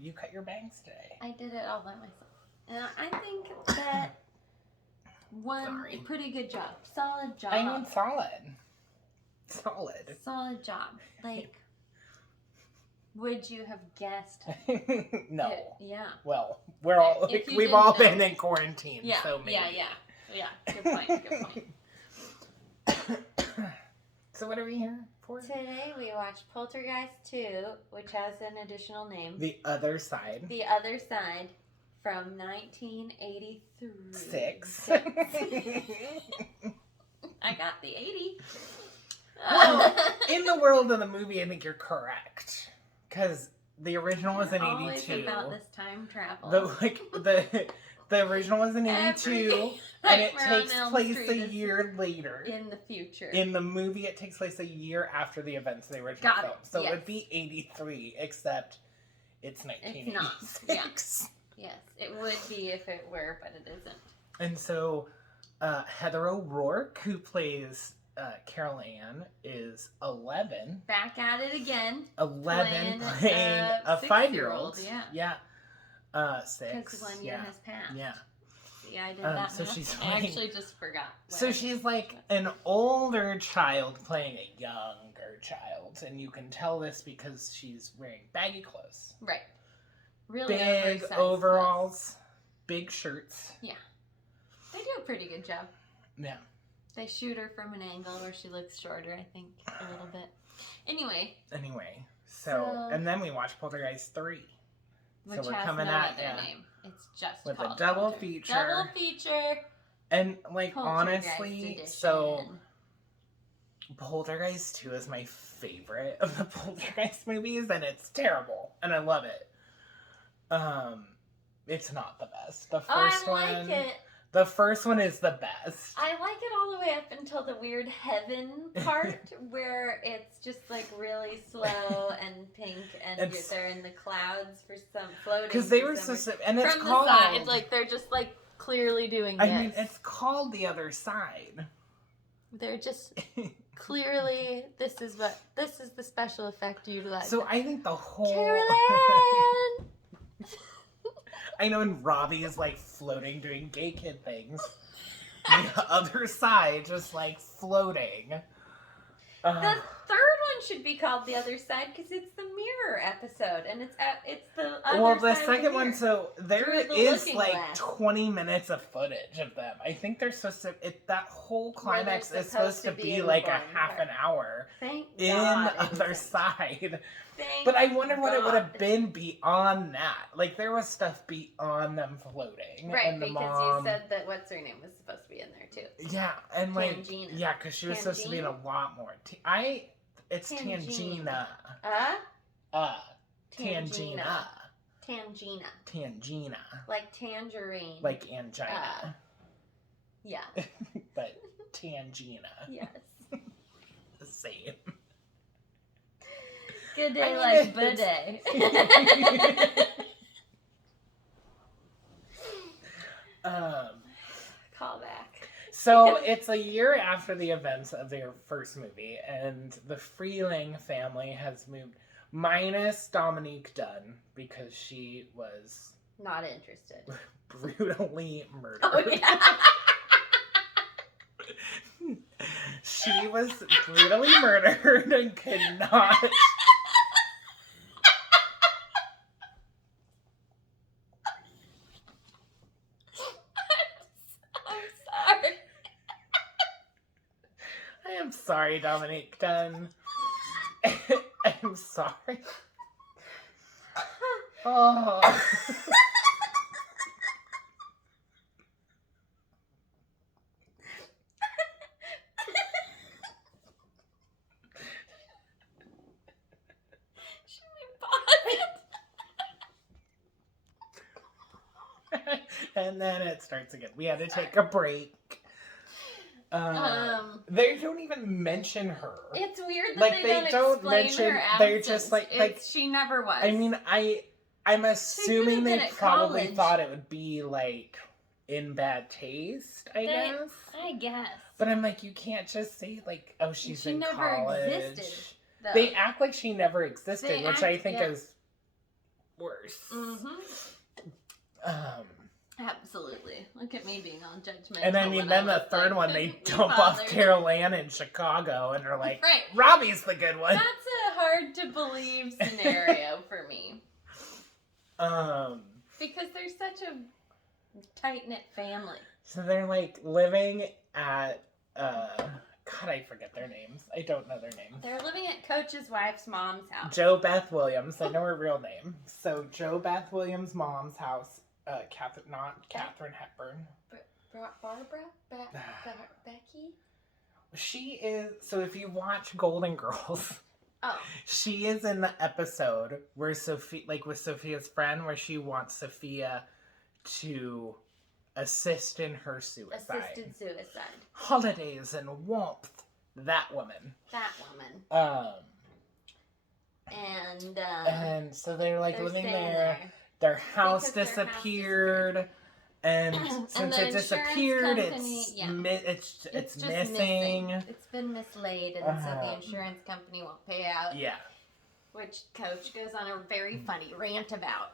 You cut your bangs today. I did it all by myself. And I think that pretty good job. Solid job. I mean, solid. Solid job. Like, would you have guessed? No. Yeah. Well, we've all been in quarantine, yeah, so maybe. Yeah. Good point. So what are we here for? Today we watched Poltergeist 2, which has an additional name. The Other Side. The Other Side from 1983. Six. I got the 80. Well, in the world of the movie, I think you're correct. Because the original was in 82. Always about this time travel. The original was in 82, and it takes place a year later. In the future. In the movie, it takes place a year after the events of the original film. So it would be 83, except it's 1986. It's not. Yes, it would be if it were, but it isn't. And so Heather O'Rourke, who plays Carol Ann, is 11. Back at it again. 11 playing a 5-year-old. Yeah. 6. Because 1 year has passed. Yeah. See, I did that. So she's I actually just forgot. So she's like an older child playing a younger child. And you can tell this because she's wearing baggy clothes. Right. Really big overalls. Big shirts. Yeah. They do a pretty good job. Yeah. They shoot her from an angle where she looks shorter, I think, a little bit. Anyway. So and then we watch Poltergeist 3. Which so we're has coming no at other name. It's just with called a double feature. Double feature. And like honestly, edition. So Poltergeist 2 is my favorite of the Poltergeist movies, and it's terrible, and I love it. It's not the best. The first one. I like it. The first one is the best. I like it all the way up until the weird heaven part where it's just like really slow and pink and they're in the clouds for some floating. Because they were so and it's from called. The side, like they're just like clearly doing this. I mean, it's called The Other Side. They're just clearly this is the special effect utilized. So I think the whole. Carolyn! I know, and Robbie is like floating, doing gay kid things. The other side, just like floating. The third one should be called The Other Side because it's the mirror episode, and it's the other. Well, the side second one, so there is like glass. 20 minutes of footage of them. I think they're supposed to. That whole climax is supposed to be like a half an hour. Thank in God Other Side. But I wonder what it would have been beyond that. Like, there was stuff beyond them floating. Right, and because mom, you said that what's her name was supposed to be in there, too. Yeah, and like... Tangina. Yeah, because she was supposed to be in a lot more. It's Tangina. Tangina. Tangina. Like tangerine. Like angina. Yeah. But Tangina. Yes. The same. Good day, like bidet. Call back. So it's a year after the events of their first movie, and the Freeling family has moved, minus Dominique Dunn, because she was not interested. Brutally murdered. Oh, yeah. She was brutally murdered and could not. I'm sorry, Dominique Dunn. I'm sorry. Oh. And then it starts again. We had to take a break. They don't even mention her. It's weird that they don't mention her absence. They're just like she never was. I mean, I'm assuming they probably thought it would be like in bad taste. I guess. But I'm like, you can't just say like, oh, she's in college. She never existed. They act like she never existed, which I think is worse. Absolutely. Look at me being all judgmental. And I mean, then the third one, they dump off Carol Ann in Chicago, and they're like, Robbie's the good one. That's a hard to believe scenario for me. Because they're such a tight-knit family. So they're like living at, God, I forget their names. I don't know their names. They're living at Coach's wife's mom's house. Jo Beth Williams. I know her real name. So Jo Beth Williams' mom's house. Katharine Hepburn. Barbara? Becky? She is, so if you watch Golden Girls, she is in the episode where Sophie, like with Sophia's friend, where she wants Sophia to assist in her suicide. Assisted suicide. Holidays and warmth. That woman. And so they're like living there. Their house disappeared, and since it disappeared, it's missing. It's been mislaid, and so the insurance company won't pay out. Yeah, which Coach goes on a very funny rant about.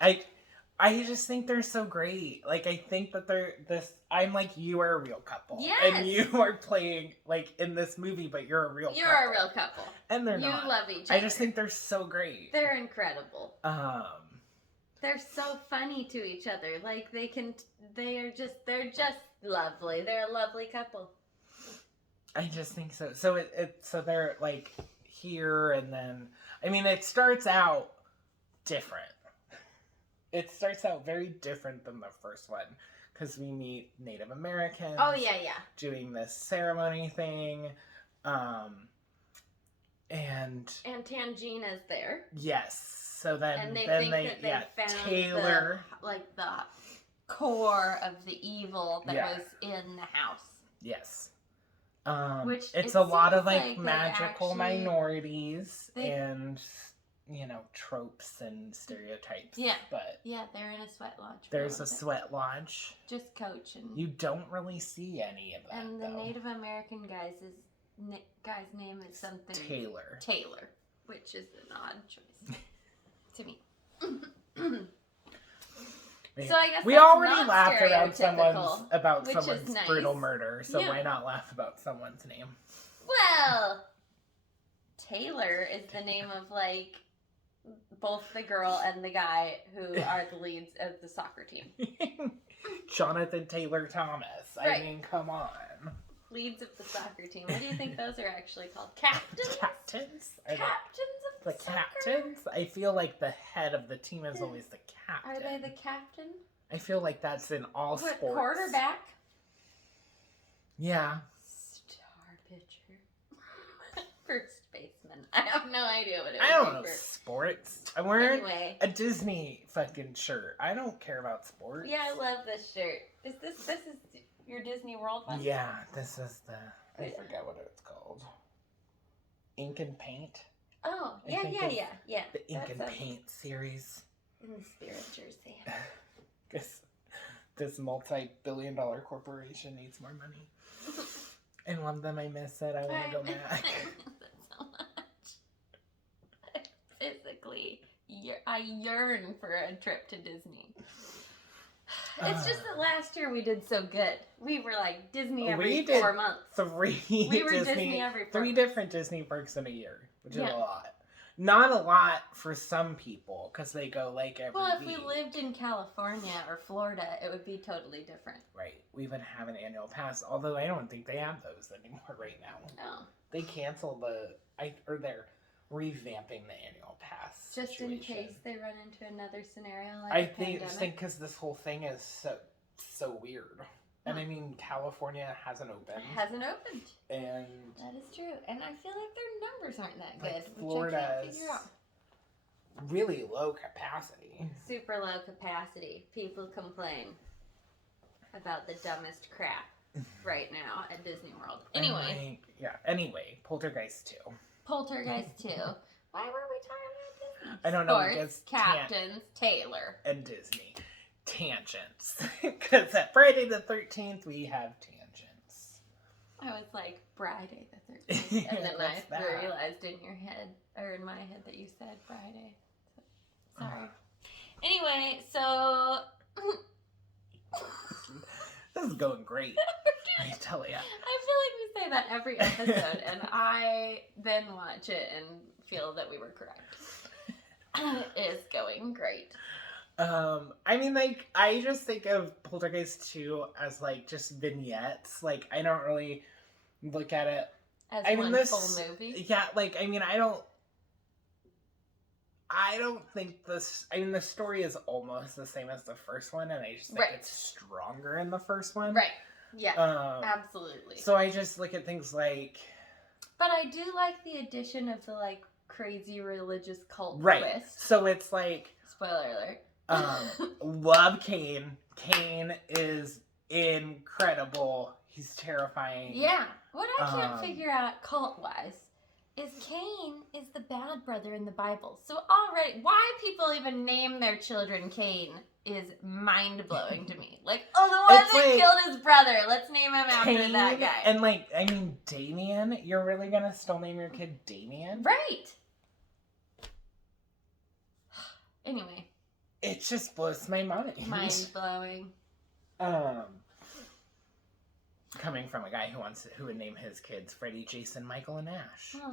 I just think they're so great. Like, I think that they're this. I'm like, you are a real couple. Yes. And you are playing like in this movie, but you're a real. You're a real couple. And they're not. You love each other. I just think they're so great. They're incredible. They're so funny to each other. Like they're just lovely. They're a lovely couple. I just think so. So so they're like here, and then, I mean, it starts out different. It starts out very different than the first one, because we meet Native Americans. Oh yeah. Doing this ceremony thing, and Tangina's there. Yes. So then, and they found Taylor, the core of the evil that was in the house. Yes. Which it's a lot of like magical minorities and, tropes and stereotypes. Yeah. But they're in a sweat lodge. There's a sweat lodge. Just Coach and you don't really see any of that. And the Native American guy's name is something Taylor, which is an odd choice. To me. So I guess we already laughed about someone's brutal murder, so why not laugh about someone's name? Well, Taylor is the name of like both the girl and the guy who are the leads of the soccer team. Jonathan Taylor Thomas. Right. I mean, come on. Leads of the soccer team. What do you think those are actually called? Captains? Captains? Captains of the soccer? Captains? I feel like the head of the team is always the captain. Are they the captain? I feel like that's in all sports. Quarterback? Yeah. Star pitcher. First baseman. I have no idea what it is. I don't know sports. I'm wearing a Disney fucking shirt. I don't care about sports. Yeah, I love this shirt. This is your Disney World one? Yeah, this is I forget what it's called. Ink and Paint. Oh, yeah. The Ink and Paint series. In the Spirit jersey. Because this multi-billion-dollar corporation needs more money. And one of them I miss it. I want to go back. I miss it so much. Physically, I yearn for a trip to Disney. It's just that last year we did so good. We were like Disney every 4 months. We were Disney every 4 months. 3 different Disney parks in a year, which is a lot. Not a lot for some people, because they go like every week. Well, if we lived in California or Florida, it would be totally different. Right. We would have an annual pass, although I don't think they have those anymore right now. Oh. They canceled they're revamping the annual pass Just situation. In case they run into another scenario like I a pandemic. think because this whole thing is so weird. And I mean, California hasn't opened. And that is true. And I feel like their numbers aren't that good, Florida which I can't figure out. Really low capacity. Super low capacity. People complain about the dumbest crap right now at Disney World. Anyway. Anyway, Poltergeist 2. Poltergeist 2. Why were we talking about Disney? I don't know. Sports, Captains, Taylor. And Disney. Tangents. Because at Friday the 13th, we have tangents. I was like, Friday the 13th. And then I realized in your head, or in my head, that you said Friday. So, sorry. Anyway, so This is going great. I tell ya. I feel like we say that every episode, and I then watch it and feel that we were correct. It is going great. I mean, like, I just think of Poltergeist 2 as, like, just vignettes. Like, I don't really look at it. As I mean, one full movie? Yeah, like, I mean, I don't think this... I mean, the story is almost the same as the first one, and I just think it's stronger in the first one. Right. Yeah, absolutely. So I just look at things like... But I do like the addition of the, like, crazy religious cult twist. So it's like... Spoiler alert. Love Kane. Kane is incredible. He's terrifying. Yeah. What I can't figure out cult-wise is Cain is the bad brother in the Bible. So already, why people even name their children Cain is mind-blowing to me. Like, oh, the one that killed his brother. Let's name him after that guy. And, like, I mean, Damien? You're really gonna still name your kid Damien? Right. Anyway. It just blows my mind. Mind-blowing. Coming from a guy who would name his kids Freddy, Jason, Michael, and Ash. Well,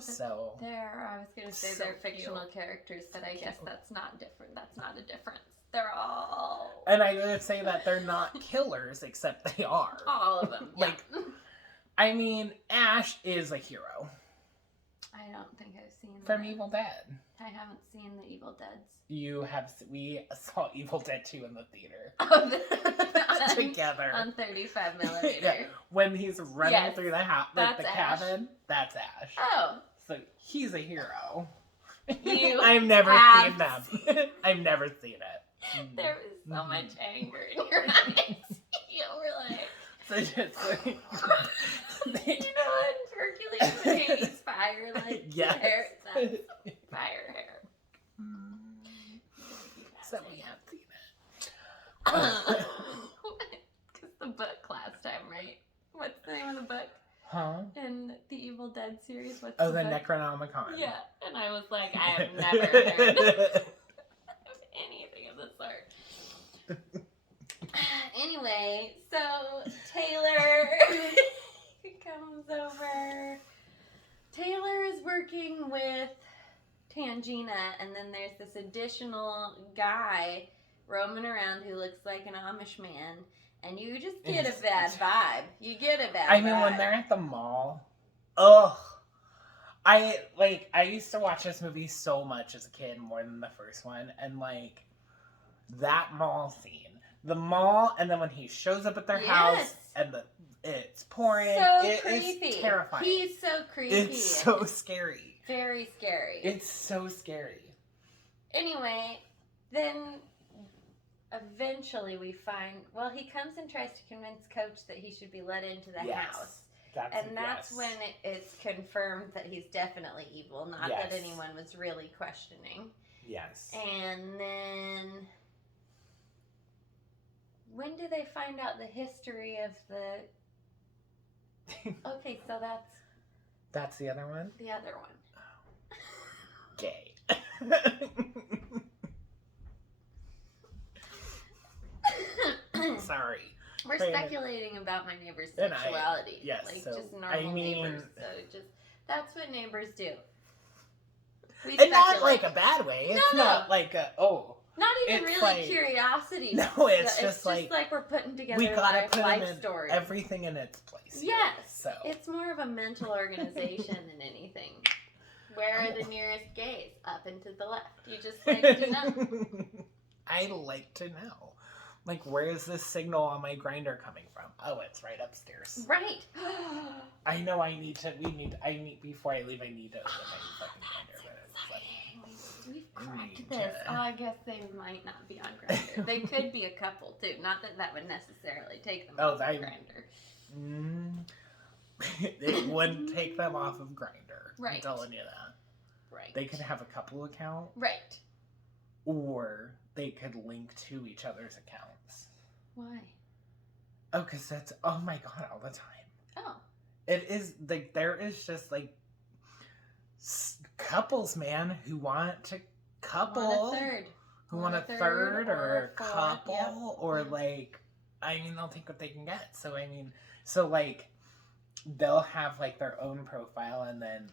I was going to say they're fictional characters, but I guess that's not different. That's not a difference. They're all... And I would say that they're not killers, except they are. All of them, yeah. Like, I mean, Ash is a hero. I don't think I've seen From Evil Dead. I haven't seen the Evil Deads. We saw Evil Dead 2 in the theater. Together. On 35mm. Yeah. When he's running through the house, like the cabin, that's Ash. Oh. So he's a hero. I've never seen them. I've never seen it. There was so much anger in your eyes. You were like... So just like... you know when Hercules Potatoes fire, like, yes. hair, that's fire hair. So we have seen it. Because the book last time, right? What's the name of the book? Huh? In the Evil Dead series, what's the book? Necronomicon. Yeah, and I was like, I have never heard of anything of the sort. Anyway, so Taylor comes over. Taylor is working with Tangina, and then there's this additional guy roaming around who looks like an Amish man, and you just get a bad vibe. You get a bad vibe. I mean, when they're at the mall, ugh. I used to watch this movie so much as a kid, more than the first one, and, like, that mall scene. The mall, and then when he shows up at their house, and it's pouring. So creepy. It's terrifying. He's so creepy. It's so scary. Very scary. It's so scary. Anyway, then eventually we find, well, he comes and tries to convince Coach that he should be let into the house. That's when it's confirmed that he's definitely evil, not that anyone was really questioning. Yes. And then... when do they find out the history of the... Okay, so That's the other one? The other one. Gay. Sorry. We're speculating about my neighbor's sexuality. Yes. Like, so, just normal neighbors. So that's what neighbors do. And not like a bad way. It's not like a, not even really like, curiosity. No, it's just like we're putting together we gotta put life stories. Everything in its place. Yes. So it's more of a mental organization than anything. Where are the nearest gays? Up and to the left. You just like to know. I like to know. Like, where is this signal on my grinder coming from? Oh, it's right upstairs. Right. I know before I leave, I need to open my fucking grinder. We've cracked this. Oh, I guess they might not be on Grindr. They could be a couple, too. Not that would necessarily take them off of Grindr. It wouldn't take them off of Grindr. Right. I'm telling you that. Right. They could have a couple account. Right. Or they could link to each other's accounts. Why? Oh, because that's, oh my god, all the time. Oh. It is, like, there is just, like, couples, man, who want to couple. Want a third. who want a third or a couple, or like, I mean, they'll take what they can get. So I mean, so like, they'll have like their own profile, and then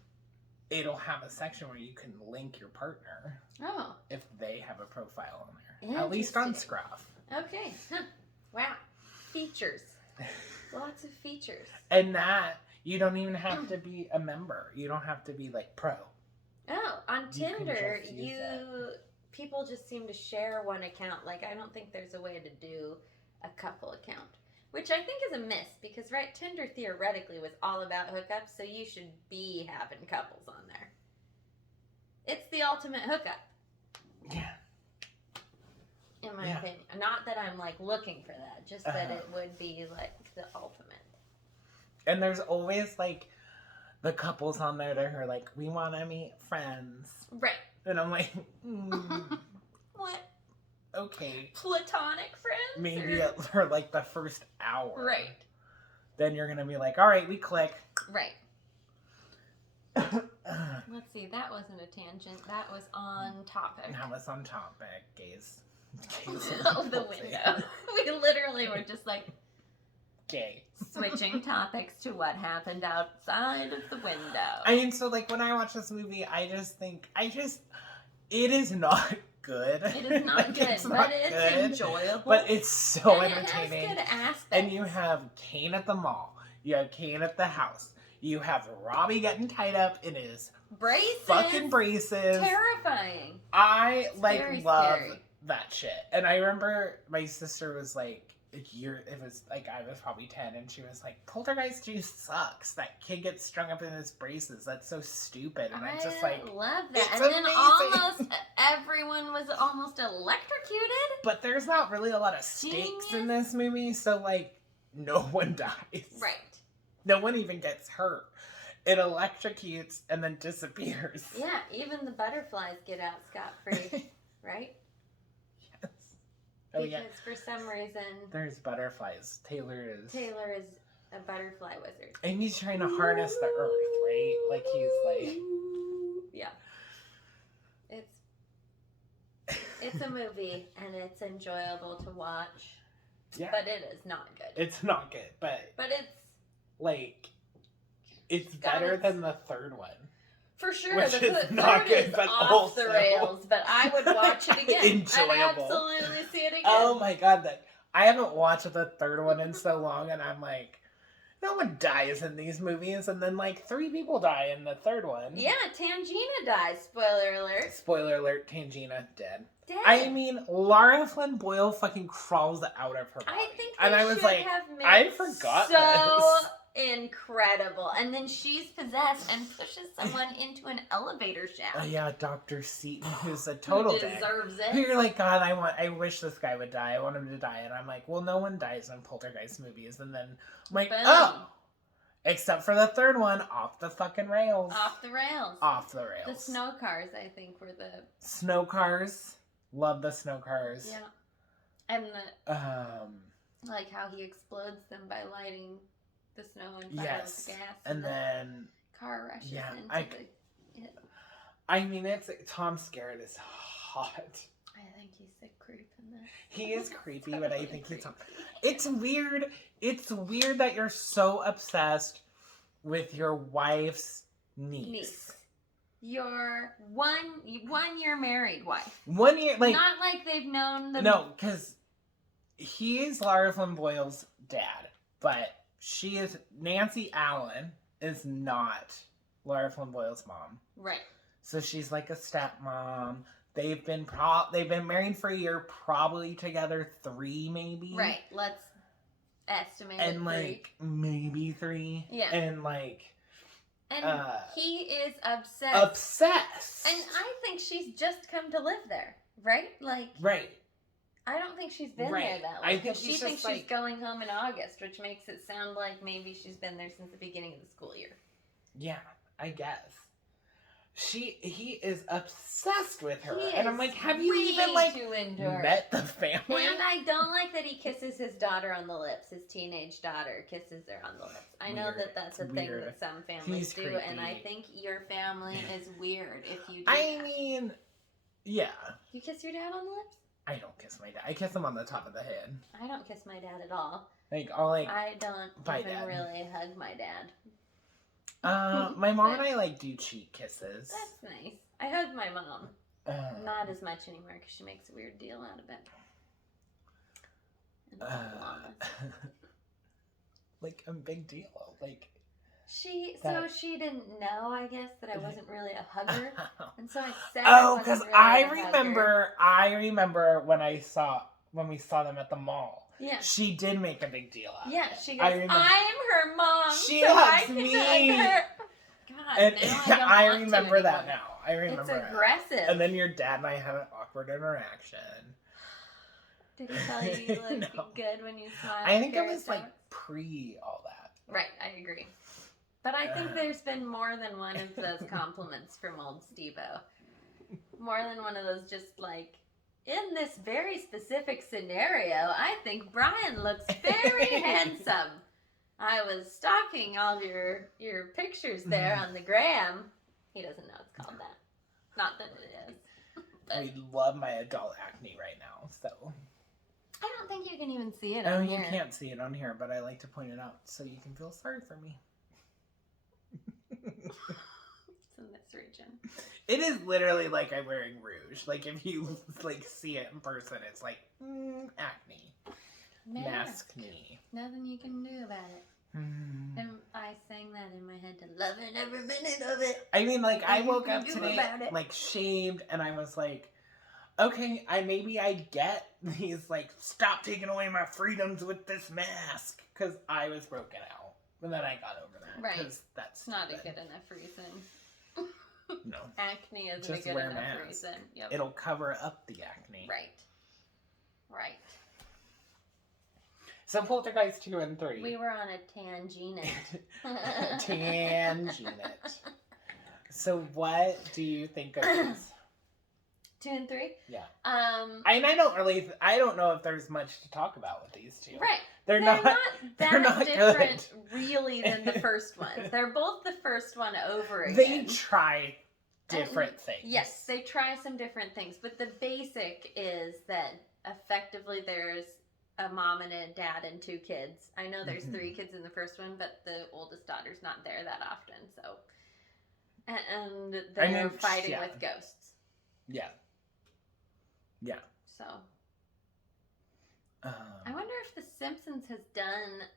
it'll have a section where you can link your partner. Oh. If they have a profile on there, at least on Scruff. Okay. Huh. Wow. Features. Lots of features. And that you don't even have to be a member. You don't have to be like pro. Oh, on Tinder, people just seem to share one account. Like, I don't think there's a way to do a couple account, which I think is a miss because, right, Tinder theoretically was all about hookups, so you should be having couples on there. It's the ultimate hookup. Yeah. In my opinion. Not that I'm, like, looking for that, just that it would be, like, the ultimate. And there's always, like, the couples on there that are like, we want to meet friends. Right. And I'm like, What? Okay. Platonic friends? Maybe for, like, the first hour. Right. Then you're going to be like, all right, we click. Right. Let's see, that wasn't a tangent. That was on topic. That was on topic, gays. Out the window. We literally were just like... Gay. Switching topics to what happened outside of the window. I mean, so, like, when I watch this movie, I just think, it is not good. It is not like, good, it's but not it's good, enjoyable. But it's so and entertaining. It has good aspects. And you have Kane at the mall. You have Kane at the house. You have Robbie getting tied up in his fucking braces. Terrifying. I, like, love scary. that shit. And I remember my sister was like, I was probably 10, and she was like, Poltergeist 2 sucks. That kid gets strung up in his braces. That's so stupid. And I'm just like, love that. It's and amazing. Then almost everyone was almost electrocuted. But there's not really a lot of stakes in this movie, so, like, no one dies. Right. No one even gets hurt. It electrocutes and then disappears. Yeah, even the butterflies get out scot-free, right? Yes. Oh, because for some reason... There's butterflies. Taylor is a butterfly wizard. And he's trying to harness the earth, right? Like, he's like... Yeah. It's a movie, and it's enjoyable to watch. Yeah. But it is not good. It's not good, but it's... Like, it's better than the third one. For sure, which the is not good, is but off also the rails, but I would watch it again. Enjoyable. I'd absolutely see it again. Oh my god, I haven't watched the third one in so long, and I'm like, no one dies in these movies, and then like 3 people die in the third one. Yeah, Tangina dies. Spoiler alert. Spoiler alert, Tangina dead. Dead. I mean, Lara Flynn Boyle fucking crawls out of her body. I think and I was should like, have made I forgot so this. Incredible. And then she's possessed and pushes someone into an elevator shaft. Yeah, Dr. Seaton, who's a total dick. Deserves it. You're like, God, I wish this guy would die. I want him to die. And I'm like, well, no one dies in Poltergeist movies. And then I'm like, Boom. oh! Except for the third one, off the fucking rails. Off the rails. Off the rails. The snow cars, I think, were the... Snow cars. Love the snow cars. Yeah. And the... like how he explodes them by lighting the snow and fire with gas. And then... car rushes into the... I mean, Tom Skerritt is hot. I think he's a creep in that. He is creepy, but I think he's... It's weird. It's weird that you're so obsessed with your wife's niece. Your 1 year married wife. 1 year, like... Not like they've known the... No, because he is Lara Flynn Boyle's dad, but she is... Nancy Allen is not Lara Flynn Boyle's mom. Right. So she's like a stepmom. They've been married for a year, probably together 3 maybe. Right. Let's estimate and 3. Like maybe 3. Yeah. And like. And he is obsessed. Obsessed. And I think she's just come to live there, right? Like. Right. I don't think she's been there that long. I think she thinks she's going home in August, which makes it sound like maybe she's been there since the beginning of the school year. Yeah, I guess. He is obsessed with her. And I'm like, have you even like met the family? And I don't like that he kisses his daughter on the lips. His teenage daughter kisses her on the lips. I know that that's a thing that some families do, and I think your family is weird if you do I mean, Yeah. You kiss your dad on the lips? I don't kiss my dad. I kiss him on the top of the head. I don't kiss my dad at all. Like, I'll like. I don't even dad. really hug my dad. My mom and I like do cheek kisses. That's nice. I hug my mom. Not as much anymore because she makes a weird deal out of it. Like a big deal. Like she didn't know, I guess, that I wasn't really a hugger, and so I said. Oh, because really I remember when we saw them at the mall. Yeah. She did make a big deal out of it. Yeah, she goes, I'm her mom. She hugs me. Hug God, and now I remember that now. I remember it's aggressive. It. And then your dad and I had an awkward interaction. Did he tell you you looked good when you smiled? I think it was like pre all that. Right, I agree. But I think there's been more than one of those compliments from old Steve-O. More than one of those just like, in this very specific scenario, I think Brian looks very handsome. I was stalking all your pictures there on the gram. He doesn't know it's called that. Not that it is. I love my adult acne right now, so. I don't think you can even see it on here. You can't see it on here, but I like to point it out so you can feel sorry for me. It's in this region. It is literally like I'm wearing rouge. Like if you like see it in person, it's like acne. Maskne. Nothing you can do about it. And I sang that in my head to loving every minute of it. I mean, like I woke up today like shaved, and I was like, okay, I get these like stop taking away my freedoms with this mask, because I was broken out, and then I got over that. Right. Because that's not a good enough reason. No. Acne isn't just a good enough mask. reason. Yep. It'll cover up the acne. Right. Right. So Poltergeist 2 and 3. We were on a tangent. Tangent. So what do you think of these? 2 and 3? Yeah. I don't know if there's much to talk about with these two. Right. They're not that different, good. Really, than the first one. They're both the first one over again. They try different things. Yes, they try some different things, but the basic is that effectively there's a mom and a dad and 2 kids. I know there's 3 kids in the first one, but the oldest daughter's not there that often, so. And they're fighting with ghosts. Yeah. Yeah. So. I wonder if The Simpsons has done,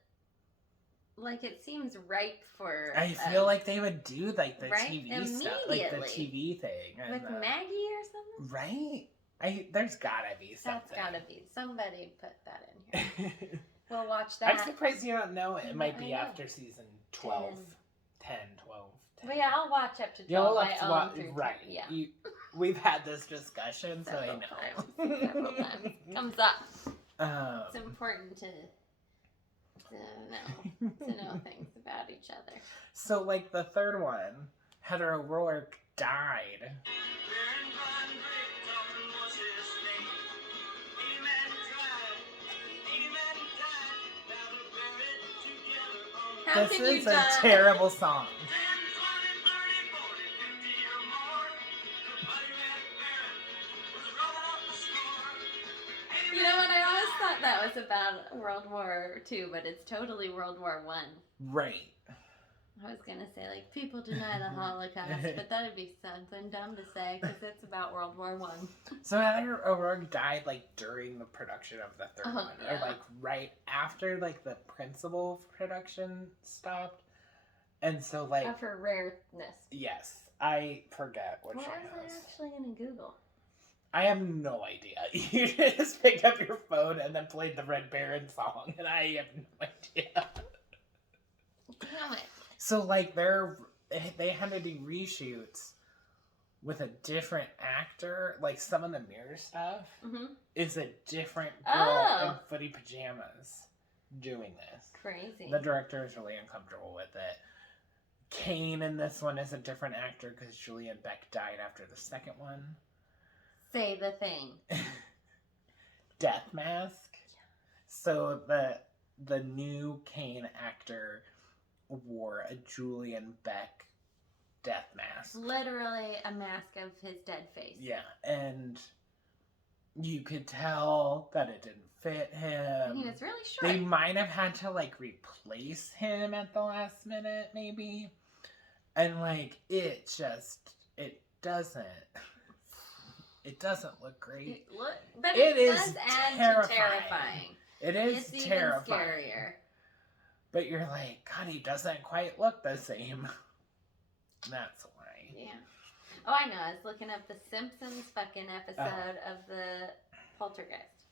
like, it seems ripe for. I feel like they would do like the right? TV stuff, like the TV thing, with Maggie or something. Right? There's gotta be something. That's gotta be. Somebody put that in here. We'll watch that. I'm surprised you don't know it. It might be after season 12. 10, 12. 10. Well, yeah, I'll watch up to 12. You'll have to watch, right. 10. Yeah. We've had this discussion, so I know. Several times. Comes up. It's important to know things about each other. So, like, the third one, Heather O'Rourke died. This is a terrible song. You know what? I always thought that was about World War II, but it's totally World War I. Right. I was going to say, like, people deny the Holocaust, but that would be something dumb to say, because it's about World War I. So Heather O'Rourke died, like, during the production of the third one. Yeah. Or, like, right after, like, the principal production stopped. And so, like... Of her rareness. Yes. I forget what she has. What was I actually going to Google? I have no idea. You just picked up your phone and then played the Red Baron song, and I have no idea. Damn it. So, like, they had to do reshoots with a different actor. Like, some of the mirror stuff is a different girl in footy pajamas doing this. Crazy. The director is really uncomfortable with it. Kane in this one is a different actor because Julian Beck died after the second one. Say the thing. Death Mask. So the new Kane actor wore a Julian Beck death mask. Literally a mask of his dead face. Yeah, and you could tell that it didn't fit him. He was really short. They might have had to, like, replace him at the last minute, maybe. And, like, it doesn't look great. But it does is add terrifying. to terrifying. It is it's terrifying. Even scarier. But you're like, God, he doesn't quite look the same. That's why. Yeah. Oh, I know. I was looking up the Simpsons fucking episode of the Poltergeist.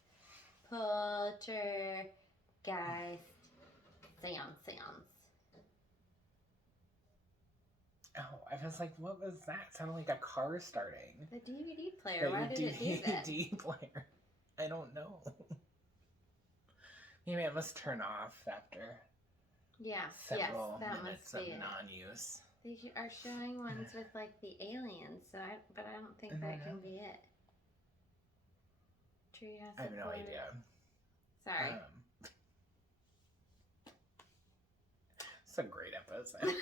Poltergeist. Seance. Oh, I was like, what was that? It sounded like a car starting. The DVD player. Why did it do that? The DVD player. I don't know. Maybe it must turn off after several minutes of non-use. They are showing ones with like the aliens, but I don't think that can be it. Treehouse. I have no idea. Sorry. It's a great episode.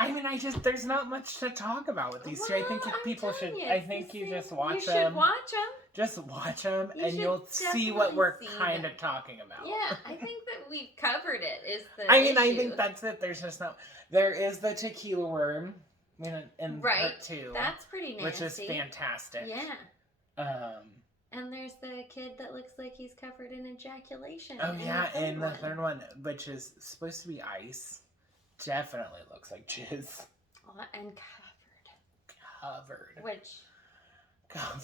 I mean, there's not much to talk about with these two. I think people should, just watch them. You should watch them. Just watch them and you'll see what we're kind of talking about. Yeah, I think that we've covered it, is the I issue. think that's it. There's just no, there is the tequila worm in part 2. That's pretty nasty. Which is fantastic. Yeah. And there's the kid that looks like he's covered in ejaculation. Oh yeah, and the third one, which is supposed to be ice. Definitely looks like jizz. And covered. Which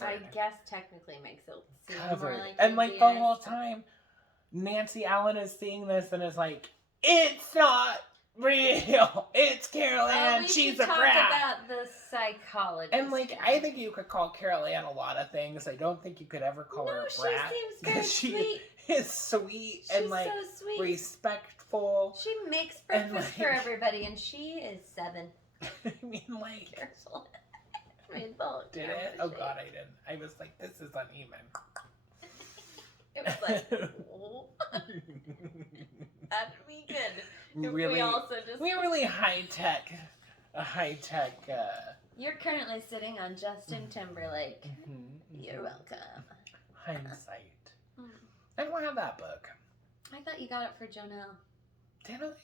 I guess technically makes it seem covered. More like and like the whole time, Nancy Allen is seeing this and is like, "It's not real. It's Carol Ann. She's a brat." We should talk about the psychologist. And like, I think you could call Carol Ann a lot of things. I don't think you could ever call her a brat. She seems very sweet. Is sweet and like so sweet. Respectful. She makes breakfast for everybody, and she is 7. I mean, like, careful. Did it? Oh God, I didn't. I was like, this is uneven. It was like, oh. That'd be good. Really, we also just we're really high tech. A high tech. You're currently sitting on Justin Timberlake. You're welcome. Hindsight. I don't have that book. I thought you got it for Jonelle. Did I?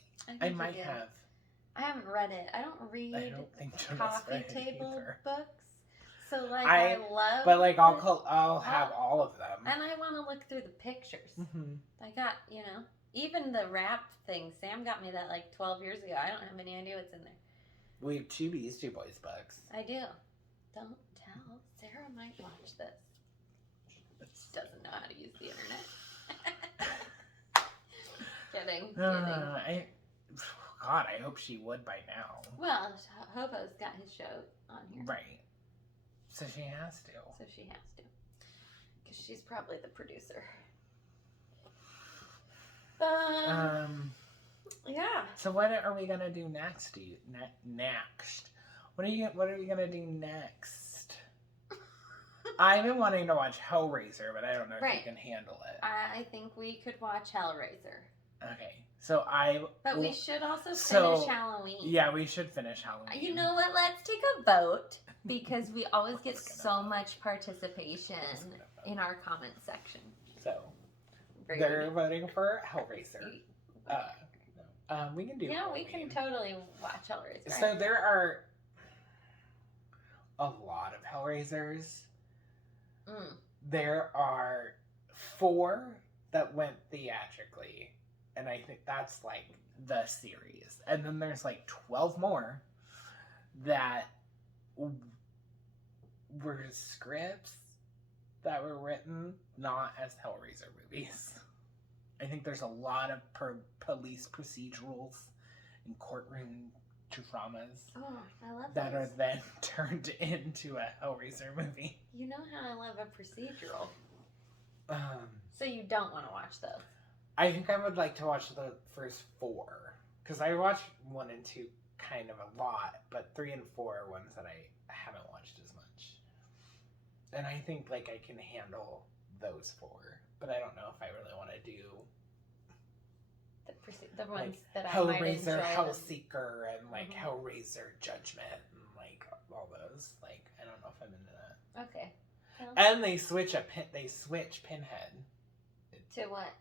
I might have. I haven't read it. I don't read coffee table books. So like I love. But like I'll have all of them. And I want to look through the pictures. I got even the rap thing. Sam got me that like 12 years ago. I don't have any idea what's in there. We have 2 Beastie Boys books. I do. Don't tell. Sarah might watch this. Doesn't know how to use the internet. Kidding. God, I hope she would by now. Well, Hobo's got his show on here. Right. So she has to. Because she's probably the producer. Yeah. So what are we gonna do next? Next. What are we gonna do next? I've been wanting to watch Hellraiser, but I don't know if you can handle it. I think we could watch Hellraiser. Okay. So But we should also finish Halloween. Yeah, we should finish Halloween. You know what? Let's take a vote because we always get so much participation in our comment section. So they're voting for Hellraiser. We can do. Yeah, Halloween. we can totally watch Hellraiser. So there are a lot of Hellraisers. There are 4 that went theatrically, and I think that's like the series. And then there's like 12 more that were scripts that were written not as Hellraiser movies. I think there's a lot of police procedurals and courtroom dramas that are then turned into a Hellraiser movie. You know how I love a procedural. So you don't want to watch those? I think I would like to watch the first 4. Because I watched 1 and 2 kind of a lot, but 3 and 4 are ones that I haven't watched as much. And I think like I can handle those 4. But I don't know if I really want to do the The ones like that I might Hellraiser, enjoy. Hellseeker, and like Mhm. Hellraiser Judgment, and like all those. Like I don't know if I'm into that. Okay. Well, And they switch Pinhead to what?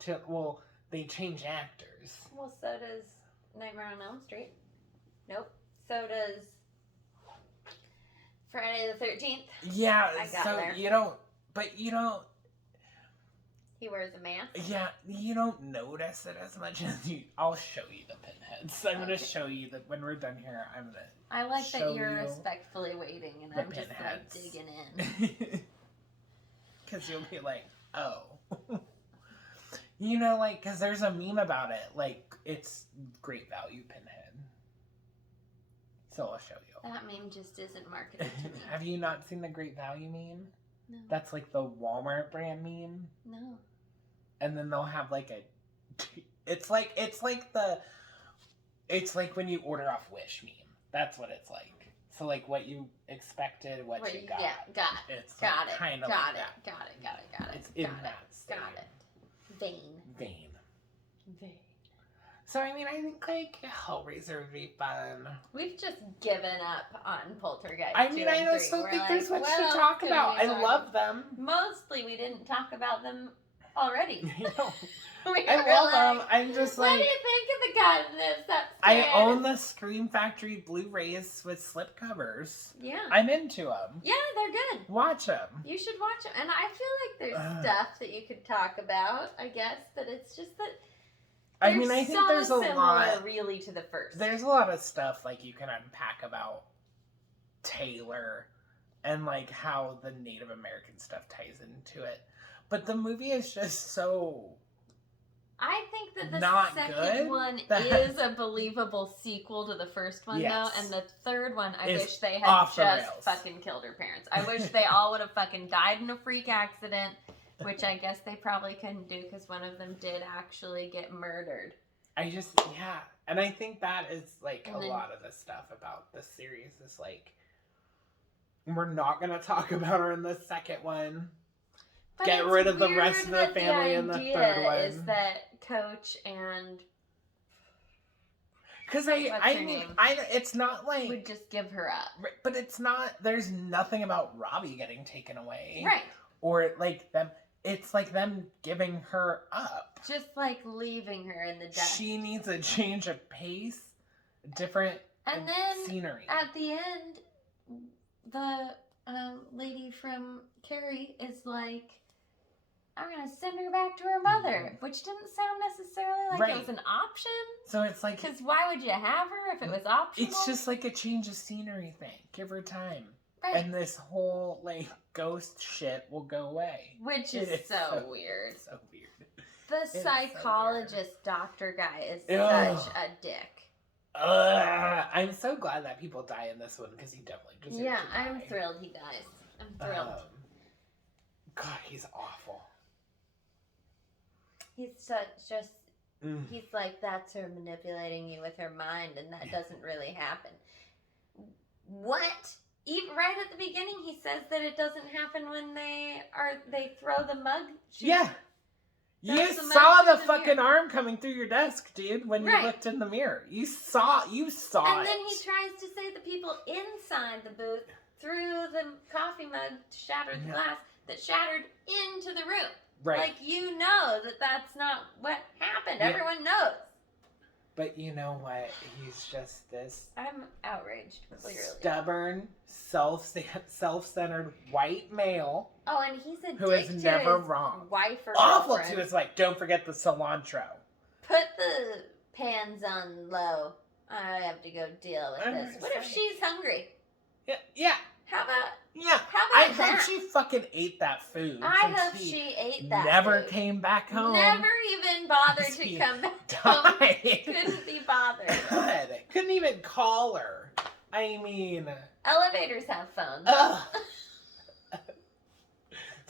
to they change actors. Well, so does Nightmare on Elm Street. Nope. So does Friday the 13th. Yeah, I got so there. you don't, but you don't. He wears a mask. Yeah, you don't notice it as much as you. I'll show you the pinheads. I'm gonna show you that when we're done here. I'm gonna. I like that show you're you respectfully waiting, and the I'm just like pinheads. digging in. Because you'll be like, oh. You know, like, because there's a meme about it. Like, it's great value pinhead. So I'll show you. That meme just isn't marketed to me. Have you not seen the great value meme? No. That's like the Walmart brand meme. No. And then they'll have like a. It's like when you order off Wish meme. That's what it's like. So like what you expected, what you got. Yeah, got it. It's Got like it. kind of Got like it. that. Got it. It's in got it. that same Got it. Vein. So I mean, I think like Hellraiser would be fun. We've just given up on Poltergeist. I mean, 2 I and just 3. don't We're think like, there's much what to else talk can about. we I talk love them. Mostly, we didn't talk about them already. You know, We I were love like, them. I'm just what like, do you think of the goddess upstairs? I own the Scream Factory Blu-rays with slipcovers. Yeah. I'm into them. Yeah, they're good. Watch them. You should watch them. And I feel like there's stuff that you could talk about, I guess, but it's just that I mean, I think there's a similar, lot. really, to the first. There's a lot of stuff like you can unpack about Taylor and like how the Native American stuff ties into it. But the movie is just so I think that the not second good. one That- is a believable sequel to the first one, Yes. though. And the third one, I Is wish they had off the just rails. fucking killed her parents. I wish they all would have fucking died in a freak accident, which I guess they probably couldn't do because one of them did actually get murdered. yeah. And I think that is like And a then- lot of the stuff about the series is like, we're not going to talk about her in the second one. But Get it's rid of the weird rest of the that family in the idea third one. is that Coach and Because What's I her mean, name? it's not like, would just give her up. but it's not, there's nothing about Robbie getting taken away. Right. Or like them, it's like them giving her up. Just like leaving her in the dust. She needs a change of pace, different And then scenery. at the end, the lady from Carrie is like, I'm going to send her back to her mother, which didn't sound necessarily like Right. it was an option. So it's like, Because why would you have her if it was optional? it's just like a change of scenery thing. Give her time. right. And this whole like ghost shit will go away. Which It is so weird. It's so weird. The so psychologist doctor guy is Ugh. such a dick. I'm so glad that people die in this one because he definitely deserves Yeah, to die. I'm thrilled he dies. I'm thrilled. God, he's awful. He's just, he's like, that's her manipulating you with her mind, and that doesn't really happen. What? Even right at the beginning, he says that it doesn't happen when they throw the mug. Yeah. You That's the saw mug the through the fucking mirror. arm coming through your desk, dude, when you Right. looked in the mirror. You saw And it. then he tries to say the people inside the booth threw the coffee mug to shatter the Yeah. glass that shattered into the room. Right. Like, you know that that's not what happened. Yeah. Everyone knows. But you know what? He's just this I'm outraged, clearly. stubborn, self-centered white male Oh, and he's a who dick is to never his wrong. wife or Awful girlfriend. to his wife. Don't forget the cilantro. Put the pans on low. I have to go deal with I'm this. just What if saying. she's hungry? Yeah. How about Yeah. How I about hope that? she fucking ate that food. I since hope he she ate that never food. came back home. Never even bothered to He come back home. died. Couldn't be bothered. God, couldn't even call her. I mean, Elevators have phones. ugh.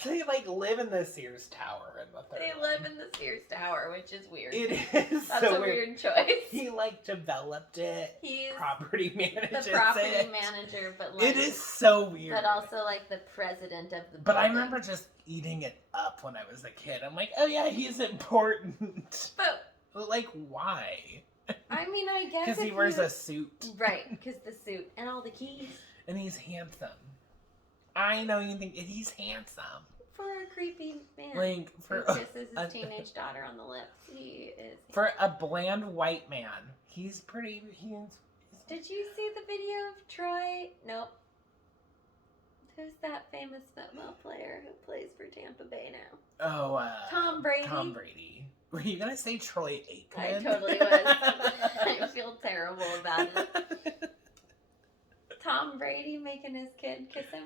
So they like live in the Sears Tower in the third They one. live in the Sears Tower, which is weird. It is That's so a weird choice. He like developed it. He's Property manages the property it. manager, but like, It is so weird. but also like the president of the. But I building. remember just eating it up when I was a kid. I'm like, oh yeah, he's important. But Like, why? I mean, I guess Because he if wears you- a suit. Right, because the suit and all the keys. And he's handsome. I know you think he's handsome. For a creepy man Like, who for kisses his teenage daughter on the lips, he is. for a bland white man, he's pretty. Did you see the video of Troy? Nope. Who's that famous football player who plays for Tampa Bay now? Oh, Tom Brady. Tom Brady. Were you gonna say Troy Aikman? I totally was. I feel terrible about it. Tom Brady making his kid kiss him.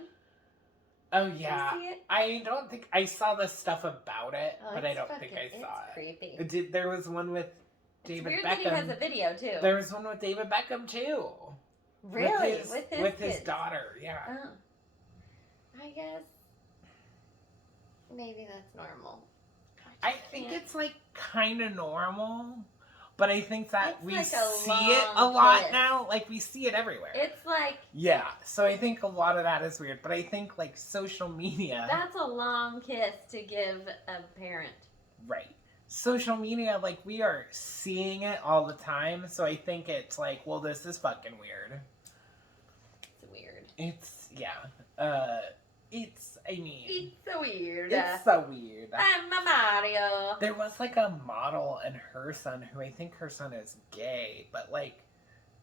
Oh Did yeah. you see it? I don't think I saw the stuff about it, Oh, but I it's don't think I fucking- saw it's it. creepy. There was one with It's David weird Beckham. that he has a video too. There was one with David Beckham too. Really? With his kids? daughter, yeah. Oh. I guess maybe that's normal. I think it's like kind of normal, but I think that It's we like a see it a long lot kiss. now. Like we see it everywhere. It's like Yeah, so I think a lot of that is weird, but I think like social media, that's a long kiss to give a parent. right? Social media, like we are seeing it all the time, so I think it's like, well, this is fucking weird. It's weird. It's I mean, It's so weird. it's so weird. I'm a Mario. There was like a model and her son who I think her son is gay, but like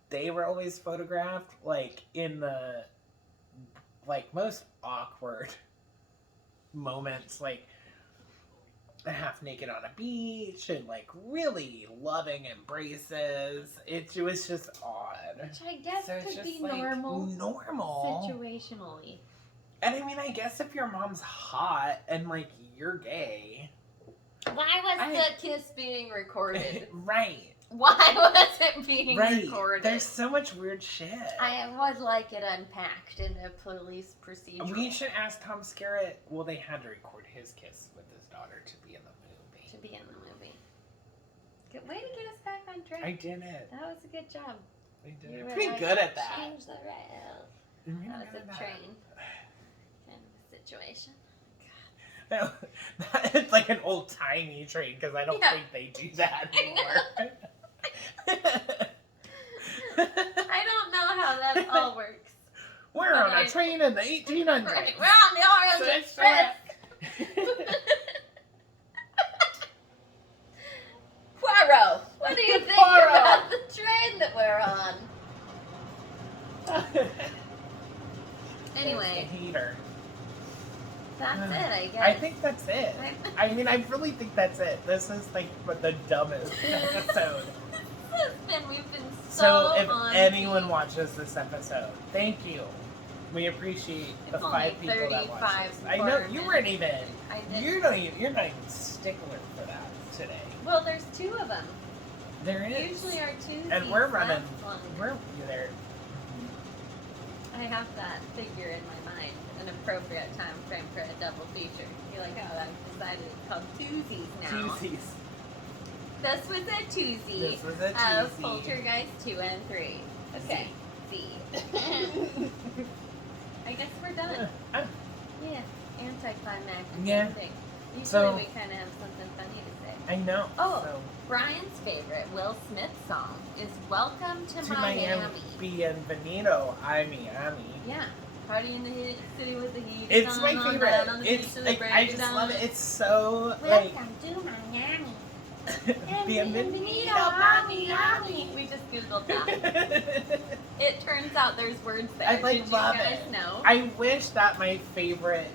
they were always photographed like in the like most awkward moments, like half naked on a beach and like really loving embraces. It was just odd. Which I guess So it's could just be like normal situationally. And I mean, I guess if your mom's hot and like you're gay, Why was the kiss being recorded? right? Why was it being Right. recorded? There's so much weird shit. I would like it unpacked in a police procedure. We should ask Tom Skerritt. Well, they had to record his kiss with his daughter to be in the movie. To be in the movie. Good way to get us back on track. I did it. That was a good job. I did You it. were Pretty like, good at that. Change the rail. Really That was good a at train kind of a situation. that. It's like an old timey train because I don't Yeah. think they do that anymore. I don't know how that all works. We're on a train in the 1800s. Right, we're on the Orange Express. Poirot, what do you think Poirot. about the train that we're on? Anyway, It's the heater. that's it, I guess. I think that's it. I mean, I really think that's it. This is like the dumbest episode. We've been So if on anyone beat. watches this episode, thank you. We appreciate the It's only 5 people that watch 35 this. I know you minutes. weren't even. I did. You're not even stickler for that today. Well, there's two of them. There is. Usually our two. And we're running. One. We're there. I have that figure in my mind, an appropriate time frame for a double feature. You like how I've decided it's called twosies now. Twosies. This was a twosie This was a of twosie. Poltergeist 2 and 3. Okay. Z. I guess we're done. Yeah. Anticlimactic Yeah. ending. Usually So- we kind of have something funny to say. I know. Oh. So, Brian's favorite Will Smith song is Welcome to, to Miami. Bienvenido a Miami. Yeah. Party in the city with the heat. It's on, my on favorite. down on the It's beach to the like, break I of just dawn. love it. It's so like Welcome to Miami. Bienvenido a Miami. We just googled that. It turns out there's words there. I like Did love you guys it. know? I wish that my favorite